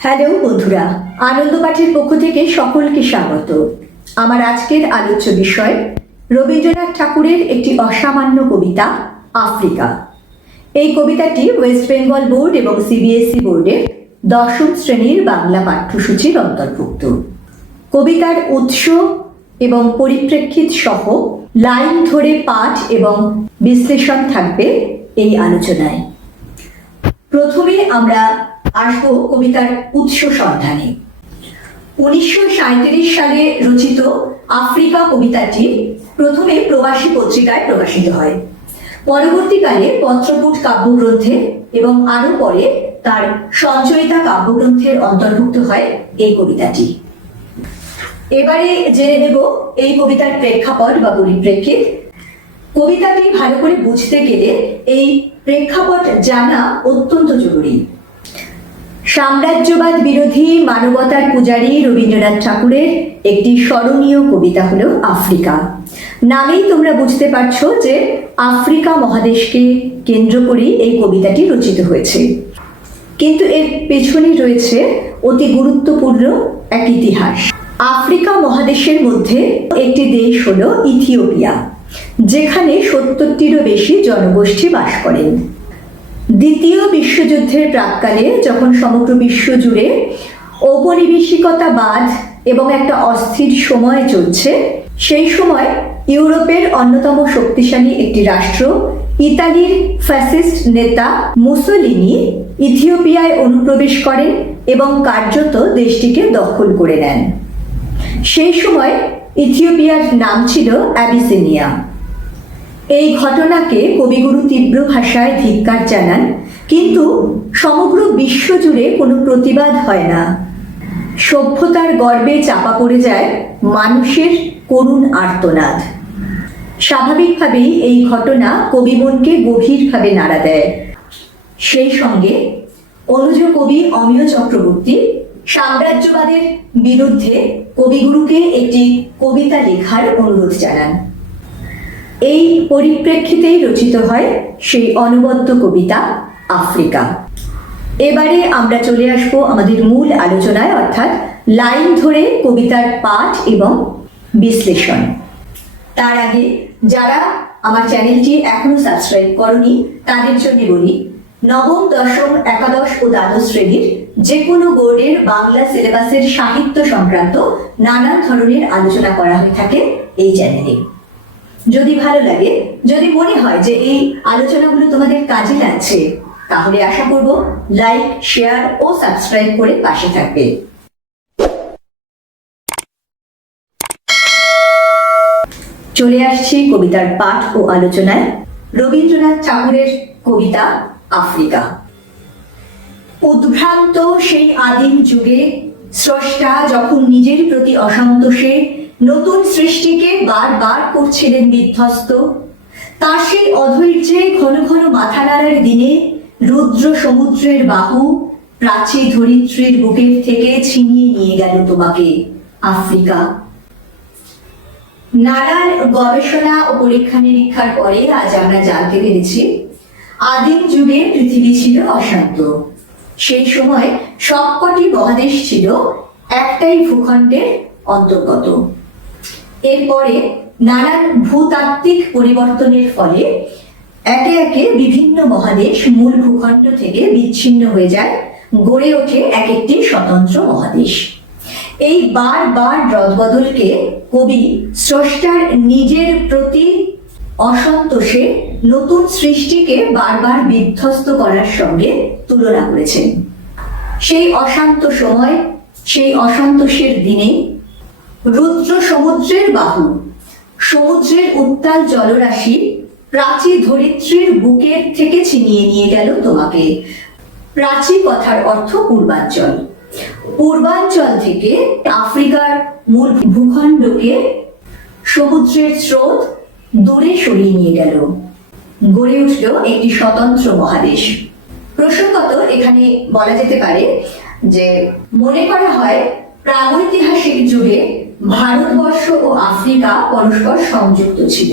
Hello বন্ধুরা, আনন্দ পাঠের পক্ষ থেকে সকলকে স্বাগত। আমার আজকের আলোচ্য বিষয় রবীন্দ্রনাথ ঠাকুরের একটি অসামান্য কবিতা আফ্রিকা। এই কবিতাটি ওয়েস্ট বেঙ্গল বোর্ড এবং সিবিএসই বোর্ডের 10ম শ্রেণীর বাংলা পাঠ্যসূচির অন্তর্ভুক্ত। কবিতার উৎস এবং পরিপ্রেক্ষিত সহ লাইন ধরে পাঠ এবং বিশ্লেষণ থাকবে এই আলোচনায়। প্রথমে আমরা আসব কবিতার উৎস সন্ধানে। 1937 সালে রচিত আফ্রিকা কবিতাটি প্রথমে প্রবাসী পত্রিকায় প্রকাশিত হয়। পরবর্তীকালে পত্রপুট কাব্যগ্রন্থে এবং আরো পরে তার সঞ্চয়িতা কাব্যগ্রন্থের অন্তর্ভুক্ত হয় এই কবিতাটি। এবারে জেনে নেব এই কবিতার প্রেক্ষাপট বা পরিপ্রেক্ষিত। কবিতাটি ভালো করে বুঝতে গেলে এই প্রেক্ষাপট জানা অত্যন্ত জরুরি। সাম্রাজ্যবাদ বিরোধী মানবতার পূজারী রবীন্দ্রনাথ ঠাকুরের একটি স্মরণীয় কবিতা হলো আফ্রিকা। নামেই তোমরা বুঝতে পারছো যে আফ্রিকা মহাদেশকে কেন্দ্র করেই এই কবিতাটি রচিত হয়েছে। কিন্তু এর পেছনে রয়েছে অতি গুরুত্বপূর্ণ এক ইতিহাস। আফ্রিকা মহাদেশের মধ্যে একটি দেশ হলো ইথিওপিয়া, যেখানে 70টিরও বেশি জনগোষ্ঠী বাস করেন। দ্বিতীয় বিশ্বযুদ্ধের প্রাক্কালে যখন সমগ্র বিশ্ব জুড়ে ঔপনিবেশিকতাবাদ এবং একটা অস্থির সময় চলছে, সেই সময় ইউরোপের অন্যতম শক্তিশালী একটি রাষ্ট্র ইতালির ফ্যাসিস্ট নেতা মুসোলিনি ইথিওপিয়ায় অনুপ্রবেশ করেন এবং কার্যত দেশটিকে দখল করে নেন। সেই সময় ইথিওপিয়ার নাম ছিল অ্যাবিসিনিয়া। এই ঘটনাকে কবিগুরু তীব্র ভাষায় ধিক্কার জানান, কিন্তু সমগ্র বিশ্ব জুড়ে কোনো প্রতিবাদ হয় না। সভ্যতার গর্বে চাপা পড়ে যায় মানুষের করুণ আর্তনাদ। স্বাভাবিকভাবেই এই ঘটনা কবিমনকে গভীরভাবে নাড়া দেয়। সেই সঙ্গে অনুজ কবি অমিয় চক্রবর্তী সাম্রাজ্যবাদের বিরুদ্ধে কবিগুরুকে একটি কবিতা লেখার অনুরোধ জানান। এই পরিপ্রেক্ষিতেই রচিত হয় সেই অনবদ্য কবিতা আফ্রিকা। এবারে আমরা চলে আসবো আমাদের মূল আলোচনায়, অর্থাৎ লাইন ধরে কবিতার পাঠ এবং বিশ্লেষণ। তার আগে যারা আমার চ্যানেলটি এখনো সাবস্ক্রাইব করনি তাদের জন্য বলি, নবম, দশম, একাদশ ও দ্বাদশ শ্রেণীর যে কোনো বোর্ডের বাংলা সিলেবাসের সাহিত্য সংক্রান্ত নানান ধরনের আলোচনা করা হয়ে থাকে এই চ্যানেলে। যদি ভালো লাগে, যদি মনে হয় যে এই আলোচনাগুলো তোমাদের কাজে লাগছে, তাহলে আশা করব লাইক, শেয়ার ও সাবস্ক্রাইব করে পাশে থাকবে। চলে আসছি কবিতার পাঠ ও আলোচনায়। রবীন্দ্রনাথ ঠাকুরের কবিতা আফ্রিকা। উদ্ভ্রান্ত সেই আদিম যুগে স্রষ্টা যখন নিজের প্রতি অসন্তোষে নতুন সৃষ্টিকে বারবার করছিলেন বিধ্বস্ত, তার সেই অধৈর্যে ঘন ঘন মাথা নাড়ার দিনে রুদ্র সমুদ্রের বাহু প্রাচী ধরিত্রীর বুকের থেকে ছিনিয়ে নিয়ে গেল তোমাকে আফ্রিকা। নানান গবেষণা ও পরীক্ষা নিরীক্ষার পরে আজ আমরা জানতে পেরেছি আদিম যুগে পৃথিবী ছিল অশান্ত। সেই সময় সবকটি মহাদেশ ছিল একটাই ভূখণ্ডের অন্তর্গত। এরপরে নানান ভূতাত্ত্বিক পরিবর্তনের ফলে একে একে বিভিন্ন মহাদেশ মূল ভূখণ্ড থেকে বিচ্ছিন্ন হয়ে যায়, গড়ে ওঠে এক একটি স্বতন্ত্র মহাদেশ। এই বারবার রদবদলকে কবি স্রষ্টার নিজের প্রতি অসন্তোষে নতুন সৃষ্টিকে বারবার বিধ্বস্ত করার সঙ্গে তুলনা করেছেন। সেই অশান্ত সময়, সেই অসন্তোষের দিনে রুদ্র সমুদ্রের বাহু, সমুদ্রের উত্তাল জলরাশি প্রাচী ধরিত্রীর বুকের থেকে ছিনিয়ে নিয়ে গেল তোমাকে। প্রাচী কথার অর্থ পূর্বাঞ্চল। পূর্বাঞ্চল থেকে আফ্রিকার মূল ভূখণ্ডকে সমুদ্রের স্রোত দূরে সরিয়ে নিয়ে গেল, গড়ে উঠল একটি স্বতন্ত্র মহাদেশ। প্রসঙ্গত এখানে বলা যেতে পারে যে মনে করা হয় প্রাগৈতিহাসিক যুগে ভারতবর্ষ ও আফ্রিকা পরস্পর সংযুক্ত ছিল।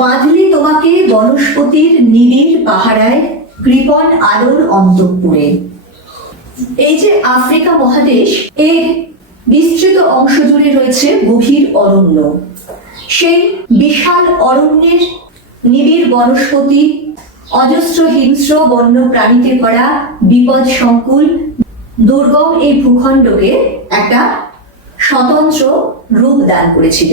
বাঁধলি তোমাকে বনস্পতির নিবিড় পাহারায় কৃপণ আলোর অন্তঃপুরে। এই যে আফ্রিকা মহাদেশ, এর বিস্তৃত অংশ জুড়ে রয়েছে গভীর অরণ্য। সেই বিশাল অরণ্যের নিবিড় বনস্পতি, অজস্র হিংস্র বন্য প্রাণীতে ভরা বিপদ সংকুল দুর্গম এই ভূখণ্ডকে একটা স্বতন্ত্র রূপ দান করেছিল।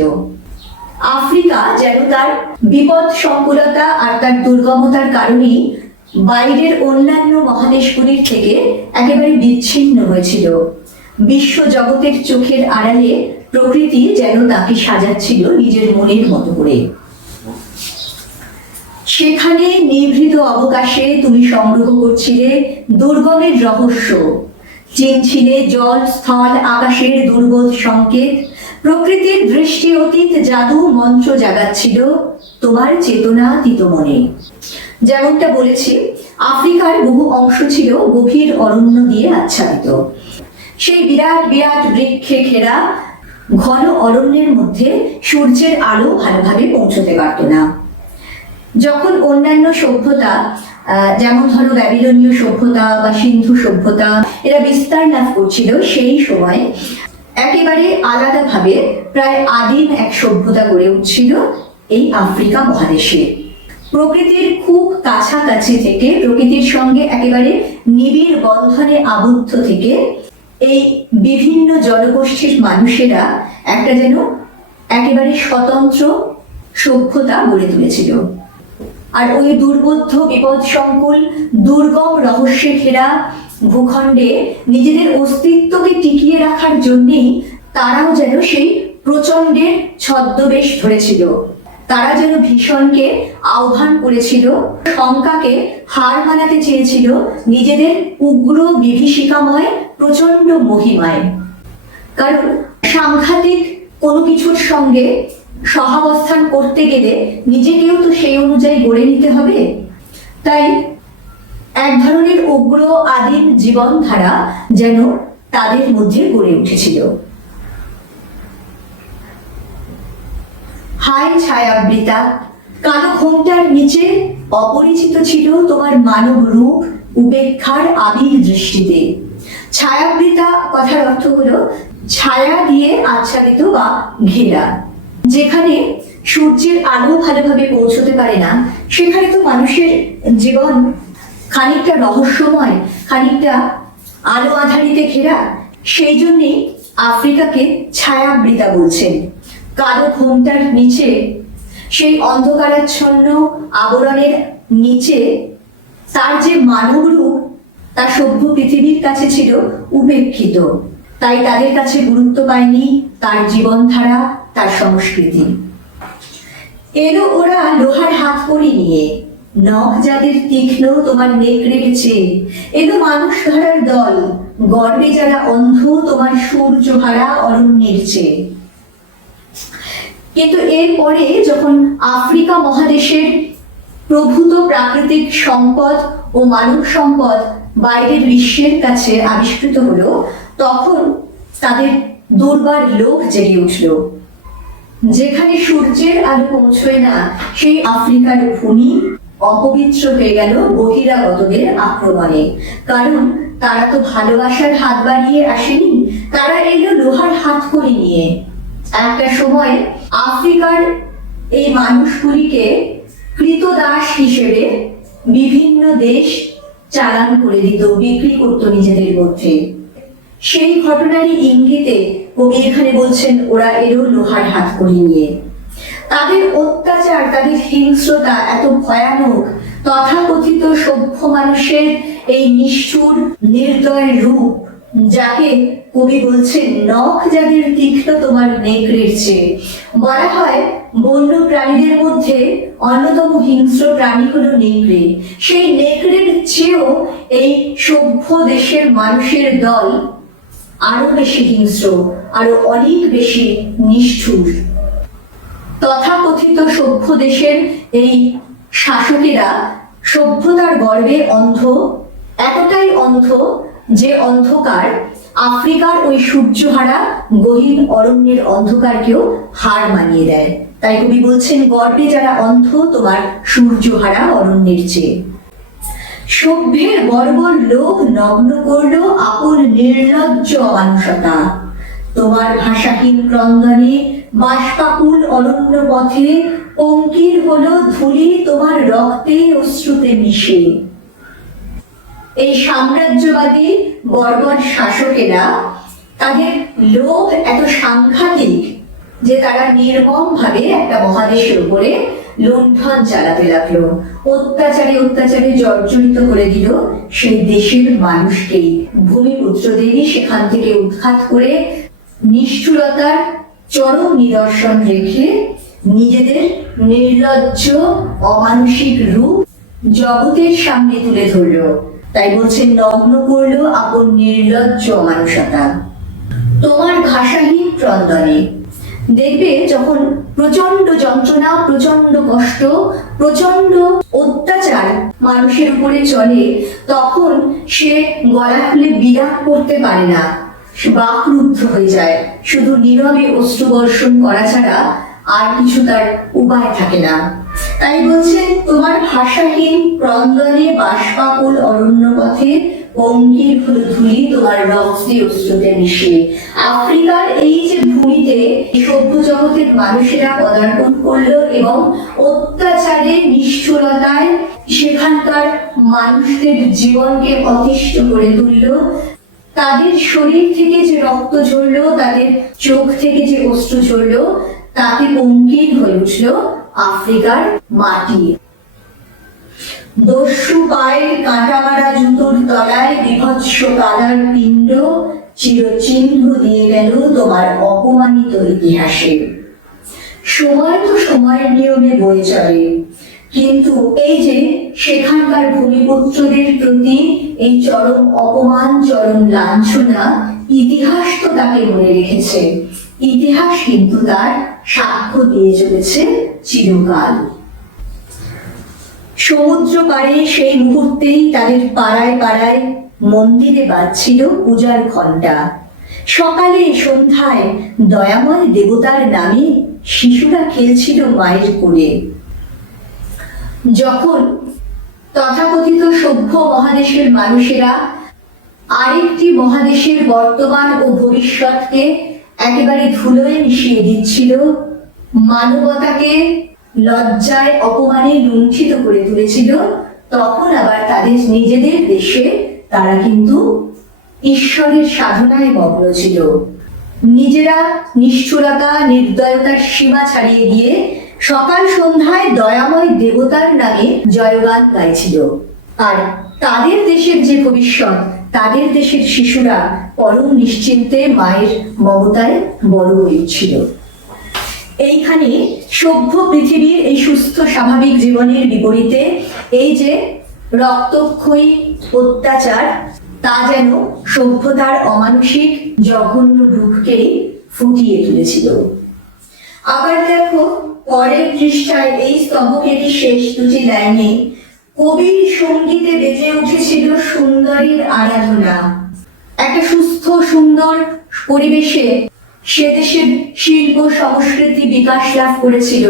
আফ্রিকা যেন তার বিপদ সংকুলতা আর তার দুর্গমতার কারণেই বাইরের অন্যান্য মহাদেশগুলির থেকে একেবারে বিচ্ছিন্ন হয়েছিল। বিশ্ব জগতের চোখের আড়ালে প্রকৃতি যেন তাকে সাজাচ্ছিল নিজের মনের মতো করে। সেখানে নিভৃত অবকাশে তুমি সংগ্রহ করছিলে দুর্গমের রহস্য, চিনছিলে জল স্থল আকাশের দুর্বোধ সংকেত, প্রকৃতির দৃষ্টি অতীত জাদু মন্ত্র জাগাচ্ছিল তোমার চেতনাতীত মনে। যেমনটা বলেছি, আফ্রিকার বহু অংশ ছিল গভীর অরণ্য দিয়ে আচ্ছাদিত। সেই বিরাট বিরাট বৃক্ষে ঘেরা ঘন অরণ্যের মধ্যে সূর্যের আলো ভালোভাবে পৌঁছতে পারত না। যখন অন্যান্য সভ্যতা, যেমন ধরো ব্যাবিলনীয় সভ্যতা বা সিন্ধু সভ্যতা, এরা বিস্তার লাভ করছিল, সেই সময় একেবারে আলাদাভাবে প্রায় আদিম এক সভ্যতা গড়ে উঠছিল এই আফ্রিকা মহাদেশে। প্রকৃতির খুব কাছাকাছি থেকে, প্রকৃতির সঙ্গে একেবারে নিবিড় বন্ধনে আবদ্ধ থেকে এই বিভিন্ন জনগোষ্ঠীর মানুষেরা একটা যেন একেবারে স্বতন্ত্র সভ্যতা গড়ে তুলেছিল। আর ওই দুর্বোধ্য বিপদ সংকুল দুর্গম রহস্যে ঘেরা ভূখণ্ডে নিজেদের অস্তিত্বকে টিকিয়ে রাখার জন্যেই তারাও যেন সেই প্রচণ্ডের ছদ্মবেশ ধরেছিল। তারা যেন ভীষণকে আহ্বান করেছিল, শঙ্কাকে হার মানাতে চেয়েছিল নিজেদের উগ্র বিভীষিকাময় প্রচণ্ড মহিমায়। কারণ সাংঘাতিক কোনো কিছুর সঙ্গে সহাবস্থান করতে গেলে নিজেকেও তো সেই অনুযায়ী গড়ে নিতে হবে। তাই এক ধরনের উগ্র আদিম জীবনধারা যেন তাদের মধ্যে গড়ে উঠেছিল। হায় ছায়াবৃতা, কালো ঘোমটার নিচে অপরিচিত ছিল তোমার মানব রূপ উপেক্ষার আবির দৃষ্টিতে। ছায়াবৃতা কথার অর্থ হলো ছায়া দিয়ে আচ্ছাদিত বা ঘেরা। যেখানে সূর্যের আলো ভালোভাবে পৌঁছতে পারে না, সেখানে তো মানুষের জীবন খানিকটা রহস্যময়, খানিকটা আলো আধারিতে ঘেরা। সেই জন্যেই আফ্রিকাকে ছায়াবৃতা বলছেন। কালো ঘোমটার নিচে, সেই অন্ধকারাচ্ছন্ন আবরণের নিচে তার যে মানব রূপ, তা সভ্য পৃথিবীর কাছে ছিল উপেক্ষিত। তাই তাদের কাছে গুরুত্ব পায়নি তার জীবনধারা, তার সংস্কৃতি। এলো ওরা লোহার হাত কড়ি নিয়ে, নখ যাদের তীক্ষ্ণ তোমার নেকড়ের চেয়ে। এলো মানুষ ধরার দল, গর্বে যারা অন্ধ তোমার সূর্য হারা অরণ্যের চেয়ে। কিন্তু এরপরে যখন আফ্রিকা মহাদেশের প্রভূত প্রাকৃতিক সম্পদ ও মানব সম্পদ বাইরের বিশ্বের কাছে আবিষ্কৃত হলো, তখন তাদের দুর্বার লোভ জেগে উঠল। যেখানে সূর্যের আলো পৌঁছয় না, সেই আফ্রিকার ভূমি অপবিত্র হয়ে গেল বহিরাগতদের আক্রমণে। কারণ তারা তো ভালোবাসার হাত বাড়িয়ে আসেনি, তারা এলো লোহার হাত করে নিয়ে। একটা সময় আফ্রিকার এই মানুষগুলিকে কৃতদাস হিসেবে বিভিন্ন দেশ চালান করে দিত, বিক্রি করত নিজেদের মধ্যে। সেই ঘটনারই ইঙ্গিতে কবি এখানে বলছেন ওরা এলো লোহার হাত করে নিয়ে। তাদের অত্যাচার, তাদের হিংস্রতা এত ভয়ানক, তথাকথিত সভ্য মানুষের এই নিষ্ঠুর নির্দয় রূপ, যাকে কবি বলছেন নখ যাদের তীক্ষ্ণ তোমার নেকড়ের চেয়ে। বলা হয় বন্য প্রাণীদের মধ্যে অন্যতম হিংস্র প্রাণী হলো নেকড়ে। সেই নেকড়ের চেয়েও এই সভ্য দেশের মানুষের দল আরো বেশি হিংস্র, আরো অনেক বেশি নিষ্ঠুর। তথাকথিত সভ্য দেশের এই শাসকেরা সভ্যতার গর্বে অন্ধ, এতটাই অন্ধ যে অন্ধকার আফ্রিকার ওই সূর্যহারা গহীন অরণ্যের অন্ধকারকেও হার মানিয়ে দেয়। তাই কবি বলছেন গর্বে যারা অন্ধ তোমার সূর্যহারা অরণ্যের চেয়ে। সভ্যের বর্বর লোভ নগ্ন করলো আপন নির্লজ্জ অমানুষতা। তোমার ভাষাহীন ক্রন্দনে বাষ্পাকুল অরণ্য পথে পঙ্কির হলো ধূলি তোমার রক্তে অশ্রুতে মিশে। এই সাম্রাজ্যবাদী বর্বর শাসকেরা তাদের লোভ এত সাংঘাতিক যে তারা নির্মম ভাবে একটা মহাদেশের উপরে লুণ্ঠন চালাতে লাগলো, অত্যাচারে অত্যাচারে জর্জরিত করে দিল সেই দেশের মানুষকেই। ভূমিপুত্রদেরই সেখান থেকে উৎখাত করে নিষ্ঠুরতার চরম নিদর্শন রেখে নিজেদের নির্লজ্জ অমানুষিক রূপ জগতের সামনে তুলে ধরল। তাই বলছেন নগ্ন করলো আপন নির্লজ্জ অমানুষতা। তোমার ভাষাহীন ক্রন্দনে দেখবে যখন প্রচন্ড যন্ত্রণা, প্রচন্ড কষ্ট, প্রচন্ড অত্যাচার মানুষের উপরে চলে, তখন সে গলা খুলে বিলাপ করতে পারে না, সে বাকরুদ্ধ হয়ে যায়। শুধু নীরবে অশ্রুবর্ষণ করা ছাড়া আর কিছু তার উপায় থাকে না। তাই বলছেন তোমার ভাষাহীন ক্রন্দনে বাষ্পাকুল অরণ্য পথে পঙ্কির হলো ধূলি তোমার রক্তে অশ্রুতে মিশে। আফ্রিকার এই যে ভূমিতে সভ্য জগতের মানুষেরা পদার্পণ করলো এবং অত্যাচারে নিষ্ঠুরতায় সেখানকার মানুষদের জীবনকে অতিষ্ঠ করে তুললো, তাদের শরীর থেকে যে রক্ত ঝরলো, তাদের চোখ থেকে যে অশ্রু ঝরলো, তাতে পঙ্কির হয়ে উঠল আফ্রিকার মাটি। দস্যু পায়ের কাঁটামারা জুতোর তলায় বিভৎস কাদার পিণ্ড চিরচিহ্ন দিয়ে গেল তোমার অপমানিত ইতিহাসে। সময় তো সময়ের নিয়মে বয়ে চলে, কিন্তু এই যে সেখানকার ভূমিপুত্রদের প্রতি এই চরম অপমান, চরম লাঞ্ছনা, ইতিহাস তো তাকে মনে রেখেছে। ইতিহাস কিন্তু তার সাক্ষ্য দিয়ে চলেছে চিরকাল। সমুদ্র পাড়ে সেই মুহূর্তেই তাদের পাড়ায় পাড়ায় মন্দিরে বাজছিল পূজার ঘণ্টা। সকালে সন্ধ্যায় দয়াময় দেবতার নামে শিশুরা খেলছিল মায়ের কোলে। যখন তথাকথিত সভ্য মহাদেশের মানুষেরা আরেকটি মহাদেশের বর্তমান ও ভবিষ্যৎকে একেবারে ধুলোয় মিশিয়ে দিচ্ছিল, মানবতাকে লজ্জায় অপমানে লুণ্ঠিত করে তুলেছিল, তখন আবার তাদের নিজেদের দেশে তারা কিন্তু ঈশ্বরের সাধনায় মগ্ন ছিল। নিজেরা নিষ্ঠুরতা, নির্দয়তার সীমা ছাড়িয়ে গিয়ে সকাল সন্ধ্যায় দয়াময় দেবতার নামে জয়গান গাইছিল। আর তাদের দেশের যে ভবিষ্যৎ, তাদের দেশের শিশুরা পরম নিশ্চিন্তে মায়ের মমতায় বড় হয়েছিল। এইখানে সভ্য পৃথিবীর এই সুস্থ স্বাভাবিক জীবনের বিপরীতে এই যে রক্তক্ষয়ী অত্যাচার, তা যেন সভ্যতার অমানসিক জঘন্য রূপকেই ফুটিয়ে তুলেছিল। আবার দেখো পরের পৃষ্ঠায় এই স্তবকেরই শেষ দুটি লাইনে কবির সঙ্গীতে বেজে উঠেছিল সুন্দরীর আরাধনা। একটা সুস্থ সুন্দর পরিবেশে সে দেশের শিল্প সংস্কৃতি বিকাশ লাভ করেছিল,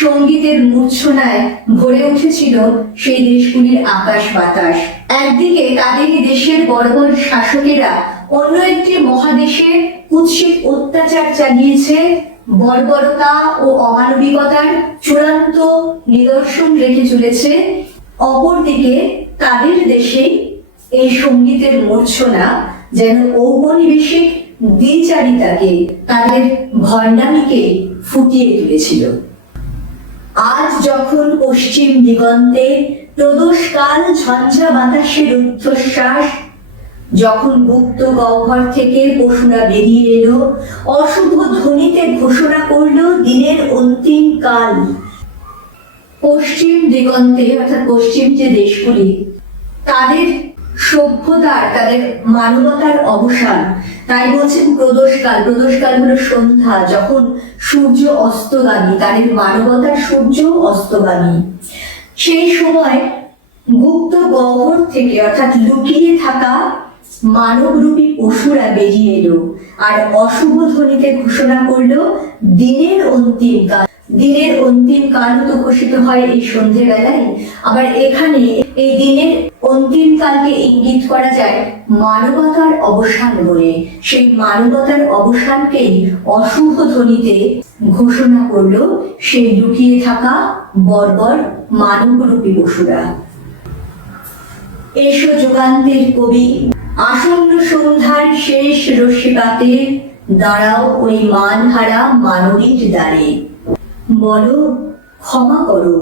সঙ্গীতের মূর্ছনায় ভরে উঠেছিল সেই দেশগুলির আকাশ বাতাস। একদিকে তাদেরই দেশের বর্বর শাসকেরা অন্য একটি মহাদেশে কুৎসিত অত্যাচার চালিয়েছে, বর্বরতা ও অমানবিকতার চূড়ান্ত নিদর্শন রেখে চলেছে। অপরদিকে তাদের দেশে এই সঙ্গীতের মূর্ছনা যেন ঔপনিবেশিক দ্বিচারিতাকে, তাদের ভণ্ডামিকে ফুটিয়ে তুলেছিল। আজ যখন পশ্চিম দিগন্তে প্রদোষকাল ঝঞ্ঝা বাতাসের ঊর্ধ্বশ্বাস, যখন গুপ্ত গহ্বর থেকে পশুরা বেরিয়ে এলো, অশুভ ধ্বনিতে ঘোষণা করলো দিনের অন্তিম কাল। পশ্চিম দিগন্তে অর্থাৎ পশ্চিম যে দেশগুলি, তাদের সভ্যতার, তাদের মানবতার অবসান। তাই বলছেন প্রদোষকাল। প্রদোষকাল হলো সন্ধ্যা, যখন সূর্য অস্তগামী, তাদের মানবতার সূর্য অস্তগামী। সেই সময় গুপ্ত গহ্বর থেকে অর্থাৎ লুকিয়ে থাকা মানবরূপী পশুরা বেরিয়ে এলো আর অশুভ ধ্বনিতে ঘোষণা করলো দিনের অন্তিম কাল। দিনের অন্তিম কাল তো ঘোষিত হয় এই সন্ধ্যেবেলায়, আবার এখানে এই দিনের অন্তিমকালকে ইঙ্গিত করা যায় মানবতার অবসান বলে। সেই মানবতার অবসানকেই অশুভ ধ্বনিতে ঘোষণা করল সেই লুকিয়ে থাকা বর্বর মানবরূপী পশুরা। এসো যুগান্তের কবি, আসন্ন সন্ধ্যার শেষ রশ্মিপাতে দাঁড়াও ওই মানহারা মানবীর দ্বারে। বলো ক্ষমা করো,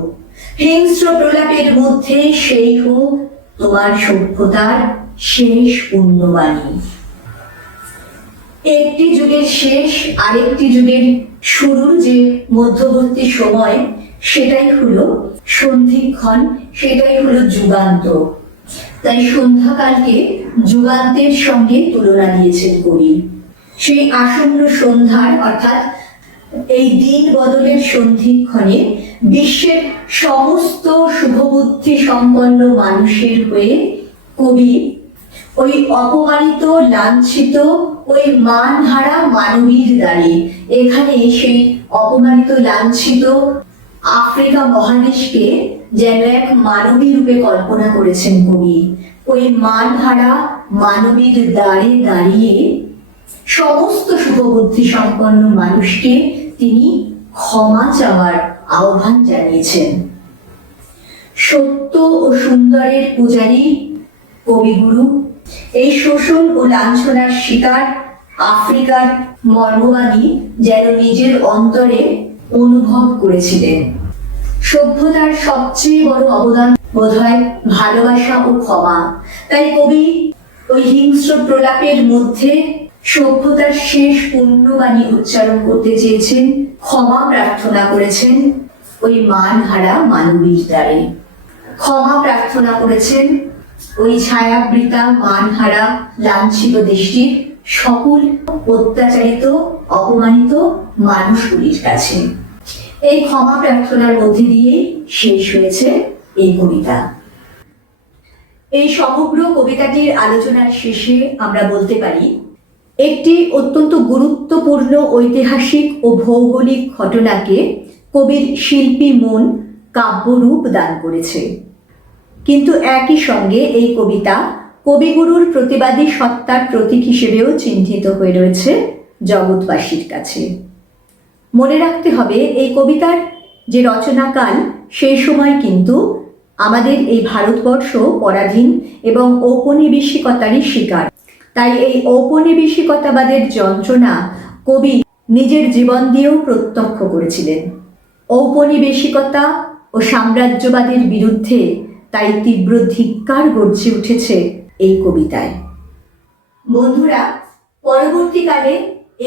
হিংস্র প্রলাপের মধ্যে সেই হোক তোমার সভ্যতার শেষ পুণ্যবাণী। একটি যুগের শেষ আরেকটি যুগের শুরুর যে মধ্যবর্তী সময়, সেটাই হলো সন্ধিক্ষণ, সেটাই হলো যুগান্ত। তাই সন্ধ্যাকালকে যুগান্তের সঙ্গে তুলনা দিয়েছেন কবি। সেই আসন্ন সন্ধ্যার অর্থাৎ এই দিন বদলের সন্ধিক্ষণে বিশ্বের সমস্ত শুভবুদ্ধি সম্পন্ন মানুষের হয়ে কবি ওই অপমানিত লাঞ্ছিত ওই মানহারা মানবীর দ্বারে, এখানে সেই অপমানিত লাঞ্ছিত আফ্রিকা মহাদেশকে যেন এক মানবী রূপে কল্পনা করেছেন কবি। ওই মানহারা মানবীর দ্বারে দাঁড়িয়ে সমস্ত শুভবুদ্ধি সম্পন্ন মানুষকে তিনি ক্ষমা চাওয়ার আহ্বান জানিয়েছেন। সত্য ও সুন্দরের পূজারী কবিগুরু এই শোষণ ও লাঞ্ছনার শিকার আফ্রিকার মর্মবাণী যেন নিজের অন্তরে অনুভব করেছিলেন। সভ্যতার সবচেয়ে বড় অবদান বোধহয় ভালোবাসা ও ক্ষমা। তাই কবি ওই হিংস্র প্রলাপের মধ্যে সভ্যতার শেষ পুণ্যবাণী উচ্চারণ করতে চেয়েছেন, ক্ষমা প্রার্থনা করেছেন ওই মানহারা মানবীর দ্বারে। ক্ষমা প্রার্থনা করেছেন ওই ছায়াবৃতা মানহারা লাঞ্ছিত দেশটির সকল অত্যাচারিত অপমানিত মানুষগুলির কাছে। এই ক্ষমা প্রার্থনার মধ্যে দিয়ে শেষ হয়েছে এই কবিতা। এই সমগ্র কবিতাটির আলোচনার শেষে আমরা বলতে পারি, একটি অত্যন্ত গুরুত্বপূর্ণ ঐতিহাসিক ও ভৌগোলিক ঘটনাকে কবির শিল্পী মন কাব্যরূপ দান করেছে। কিন্তু একই সঙ্গে এই কবিতা কবিগুরুর প্রতিবাদী সত্তার প্রতীক হিসেবেও চিহ্নিত হয়ে রয়েছে জগৎবাসীর কাছে। মনে রাখতে হবে, এই কবিতার যে রচনাকাল, সেই সময় কিন্তু আমাদের এই ভারতবর্ষ পরাধীন এবং ঔপনিবেশিকতারই শিকার। তাই এই ঔপনিবেশিকতাবাদের যন্ত্রণা কবি নিজের জীবন দিয়েও প্রত্যক্ষ করেছিলেন। ঔপনিবেশিকতা ও সাম্রাজ্যবাদের বিরুদ্ধে তাই তীব্র ধিক্কার গর্জে উঠেছে এই কবিতায়। বন্ধুরা, পরবর্তীকালে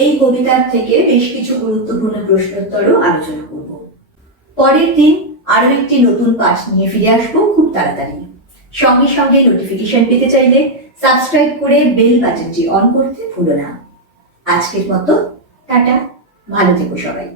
এই কবিতার থেকে বেশ কিছু গুরুত্বপূর্ণ প্রশ্নোত্তরও আলোচনা করব। পরের দিন আরো একটি নতুন পাঠ নিয়ে ফিরে আসবো খুব তাড়াতাড়ি। সঙ্গে সঙ্গে নোটিফিকেশন পেতে চাইলে সাবস্ক্রাইব করে বেল বাটনটি অন করতে ভুলো না। আজকের মতো টাটা, ভালো থেকো সবাই।